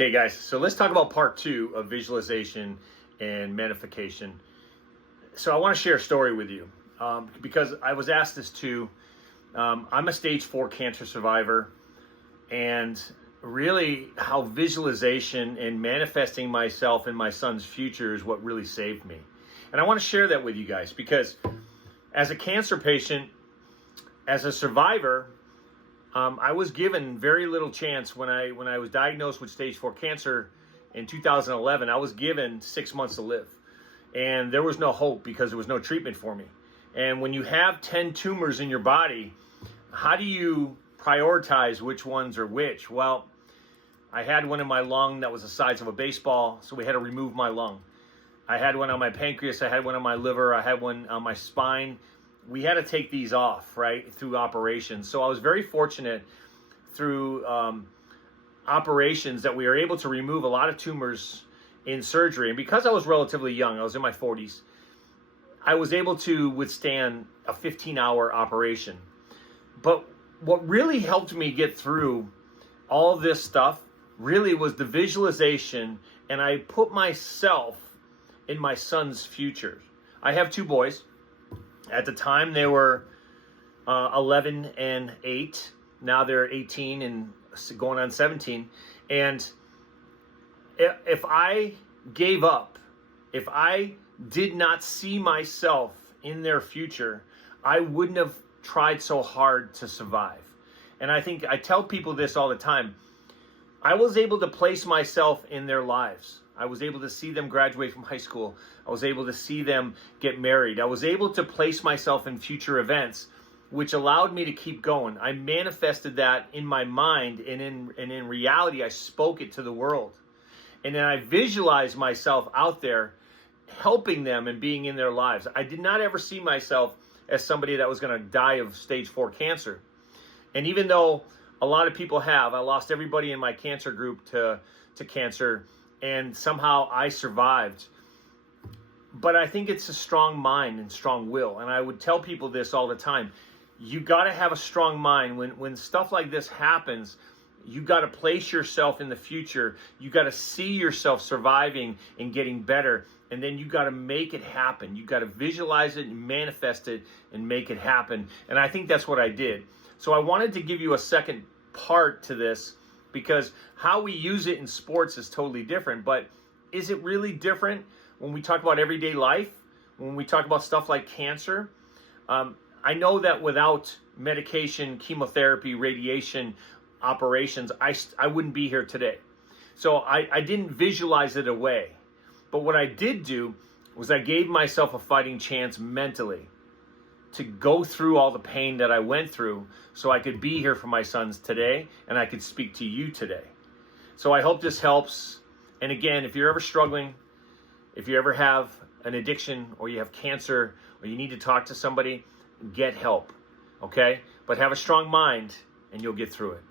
Okay, guys, so let's talk about part two of visualization and manifestation. So I want to share a story with you because I was asked this too. I'm a stage 4 cancer survivor, and really how visualization and manifesting myself in my son's future is what really saved me. And I want to share that with you guys because as a cancer patient, as a survivor, I was given very little chance when I was diagnosed with stage 4 cancer in 2011. I was given 6 months to live, and there was no hope because there was no treatment for me. And when you have 10 tumors in your body, how do you prioritize which ones are which? Well, I had one in my lung that was the size of a baseball, so we had to remove my lung. I had one on my pancreas, I had one on my liver, I had one on my spine. We had to take these off, right, through operations. So I was very fortunate through operations that we were able to remove a lot of tumors in surgery. And because I was relatively young, I was in my 40s, I was able to withstand a 15-hour operation. But what really helped me get through all this stuff really was the visualization, and I put myself in my son's future. I have 2 boys. At the time, they were 11 and 8. Now they're 18 and going on 17. And if I gave up, if I did not see myself in their future, I wouldn't have tried so hard to survive. And I think I tell people this all the time. I was able to place myself in their lives. I was able to see them graduate from high school. I was able to see them get married. I was able to place myself in future events, which allowed me to keep going. I manifested that in my mind, and in reality, I spoke it to the world. And then I visualized myself out there helping them and being in their lives. I did not ever see myself as somebody that was going to die of stage 4 cancer. And even though a lot of people have, I lost everybody in my cancer group to cancer, and somehow I survived. But I think it's a strong mind and strong will. And I would tell people this all the time. You got to have a strong mind. When stuff like this happens, you got to place yourself in the future. You got to see yourself surviving and getting better. And then you got to make it happen. You got to visualize it and manifest it and make it happen. And I think that's what I did. So I wanted to give you a second part to this, because how we use it in sports is totally different. But is it really different when we talk about everyday life, when we talk about stuff like cancer? I know that without medication, chemotherapy, radiation, operations, I wouldn't be here today. So I didn't visualize it away. But what I did do was I gave myself a fighting chance mentally to go through all the pain that I went through so I could be here for my sons today, and I could speak to you today. So I hope this helps. And again, if you're ever struggling, if you ever have an addiction, or you have cancer, or you need to talk to somebody, get help, okay? But have a strong mind and you'll get through it.